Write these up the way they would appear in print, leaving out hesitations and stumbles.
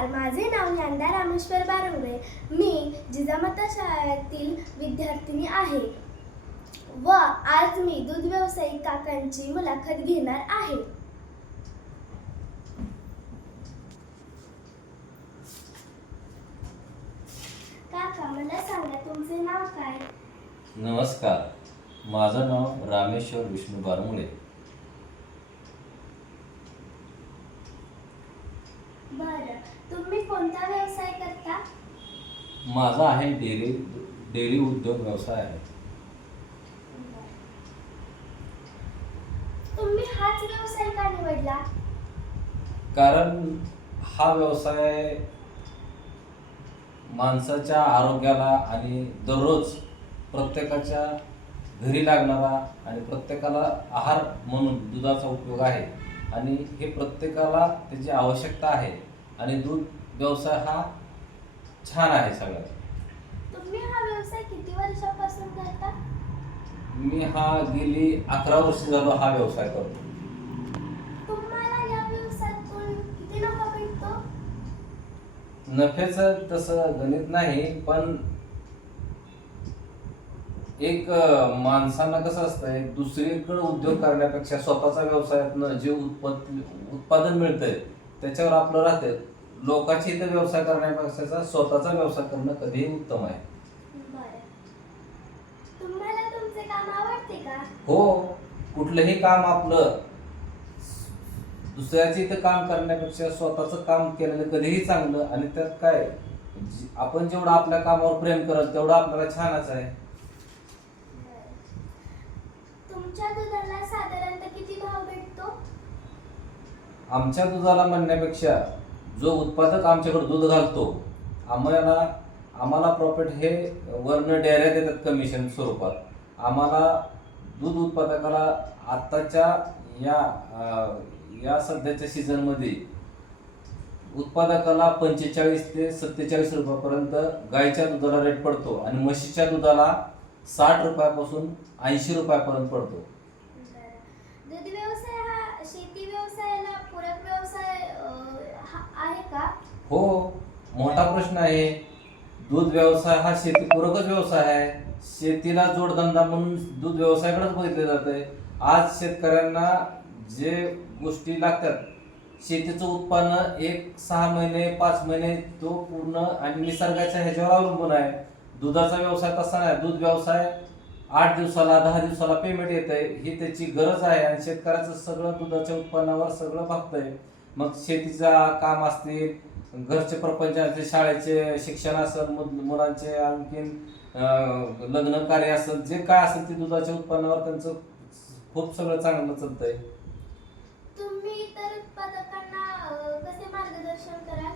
नमस्कार, माझे नाव ज्ञानदा रामेश्वर बारंगळे. मी जिजामाता शाळेतील विद्यार्थिनी आहे व आज मी दूध व्यावसायिक काकांची मुलाखत घेणार आहे. काका, मला सांगा तुमचे नाव काय? नमस्कार, माझं नाव रामेश्वर विष्णू बारमुळे. बरं, तुम्ही कोणता व्यवसाय करता? माझा आहे डेअरी उद्योग व्यवसाय आहे. तुम्ही हाच व्यवसाय का निवडला? कारण हा व्यवसाय माणसाच्या आरोग्याला आणि दररोज प्रत्येकाच्या घरी लागणारा आणि प्रत्येकाला आहार म्हणून दुधाचा उपयोग आहे आणि हे प्रत्येकाला त्याची आवश्यकता आहे आणि दूध व्यवसाय हा छान आहे सगळ्यात. तुम्ही हा व्यवसाय किती वर्षापासून करता? मी गेली 11 वर्ष झालो हा व्यवसाय करतो. तुम्हाला या व्यवसायातून किती नफा भेटतो? नफ्याचं तसं गणित नाही, पण एक माणसांना कसं असतंय, दुसरीकडे उद्योग करण्यापेक्षा स्वतःचा व्यवसायातनं जे उत्पादन मिळतंय त्याच्यावर आपलं राहतं. लोकांची इथं व्यवसाय करण्यापेक्षा स्वतःचा व्यवसाय करणं कधीही उत्तम आहे. बरं. तुम्हाला तुमचे काम आवडते का? हो, कुठलंही काम आपलं दुसऱ्याचे इथं काम करण्यापेक्षा स्वतःचं काम केलेलं कधीही चांगलं. आणि त्यात काय, आपण जेवढं आपल्या कामावर प्रेम करत तेवढं आपल्याला छानच आहे. तुमच्या दुधाला साधारणतः किती भाव भेटतो? आमच्या दुधाला म्हणण्यापेक्षा जो उत्पादक आमच्याकडे दूध घालतो आम्हाला प्रॉफिट हे वरनं डेअऱ्या देतात कमिशन स्वरूपात. आम्हाला दूध उत्पादकाला आत्ताच्या या सध्याच्या सीझनमध्ये उत्पादकाला 45 ते 47 रुपयापर्यंत गाईच्या दुधाला रेट पडतो आणि म्हशीच्या दुधाला 60 रुपयापासून 80 रुपयापर्यंत पडतो. दूध व्यवसाय हा शेती व्यवसायाला पूरक व्यवसाय आहे का? हो, मोठा प्रश्न आहे. दूध व्यवसाय हा शेतीपूरकच व्यवसाय आहे. शेतीला जोडधंदा म्हणून दूध व्यवसायाकडेच बघितले जाते. आज शेतकऱ्यांना जे गोष्टी लागतात, शेतीचं उत्पन्न 6 महिने 5 महिने तो पूर्ण आणि निसर्गाच्या ह्याच्यावर अवलंबून आहे. दुधाचा व्यवसाय तसा नाही. दूध व्यवसाय 8 दिवसाला 10 दिवसाला पेमेंट येत आहे, ही त्याची गरज आहे आणि शेतकऱ्याचं सगळं दुधाच्या उत्पन्नावर सगळं भागतंय. मग शेतीचा काम असतील, घरचे प्रपंचाचे, शाळेचे शिक्षण असेल, मुलांचे आणखीन लग्न कार्य असेल, जे काय असेल ते दुधाच्या उत्पन्नावर त्यांचं खूप सगळं चांगलं चालतंय. तुम्ही इतर उत्पादकांना कसे मार्गदर्शन कराल?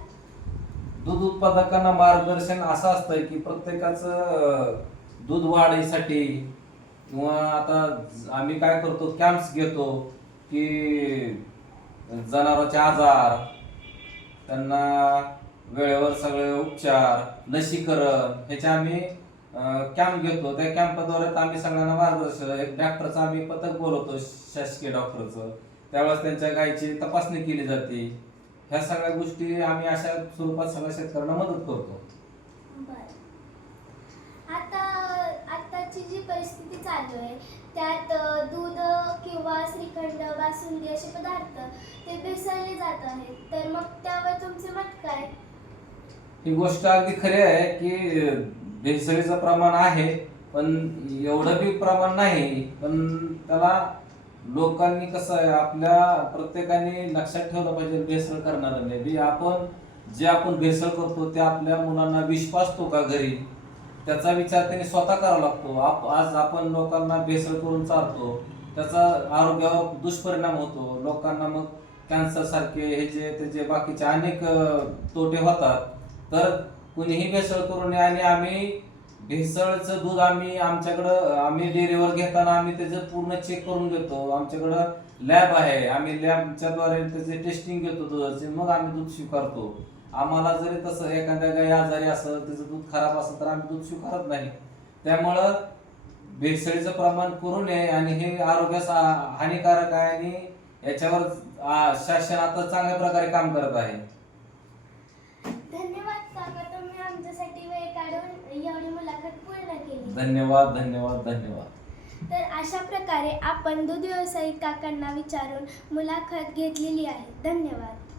दूध उत्पादकांना मार्गदर्शन असं असतंय की प्रत्येकाचं दूध वाढीसाठी किंवा आता आम्ही काय करतो, कॅम्प्स घेतो की जनावरांचे आजार, त्यांना वेळेवर सगळे उपचार, लसीकरण ह्याचे आम्ही कॅम्प घेतो. त्या कॅम्पद्वारे आम्ही सगळ्यांना मार्गदर्शन, एक डॉक्टरचं आम्ही पथक बोलवतो, शासकीय डॉक्टरचं. त्यावेळेस त्यांच्या गायीची तपासणी केली जाते. ह्या सगळ्या गोष्टी आम्ही अशा स्वरूपात सगळ्या शेतकऱ्यांना मदत करतो. आताची जी परिस्थिती चालू आहे त्यात दूध किंवा श्रीखंड, बासुंदी असे पदार्थ ते भेसळले जात आहेत, तर मग त्यावर तुमचे मत काय? ही गोष्ट अगदी खरी आहे की भेसळीचं प्रमाण आहे, पण एवढं बी प्रमाण नाही. पण त्याला लोकांनी कसं आहे, आपल्या प्रत्येकाने लक्षात ठेवलं पाहिजे, भेसळ करणाऱ्यांनी बी आपण भेसळ करतो ते आपल्या मुलांना विष पाजतो का घरी, त्याचा विचार त्यांनी स्वतः करावा लागतो. आज आपण लोकांना भेसळ करून चालतो, त्याचा आरोग्यावर दुष्परिणाम होतो. लोकांना मग कॅन्सर सारखे त्याचे बाकीचे अनेक तोटे होतात. तर कुणीही भेसळ करू नये. आणि आम्ही भेसळचं दूध आम्ही डेअरीवर घेताना आम्ही त्याचं पूर्ण चेक करून घेतो. आमच्याकडं लॅब आहे, आम्ही लॅबच्याद्वारे त्याचे टेस्टिंग घेतो दुधाचे, मग आम्ही दूध स्वीकारतो. आम्हाला जरी तसं एखाद्या गाई आजारी असेल, त्याचं दूध खराब असेल तर आम्ही दूध स्वीकारत नाही. त्यामुळं भेसळीचं प्रमाण करू नये आणि हे आरोग्यास हानिकारक आहे आणि याच्यावर शासन आता चांगल्या प्रकारे काम करत आहे. धन्यवाद धन्यवाद धन्यवाद. तर अशा प्रकारे आपण दूध व्यावसायिक काकांना विचारून मुलाखत घेतलेली आहे. धन्यवाद.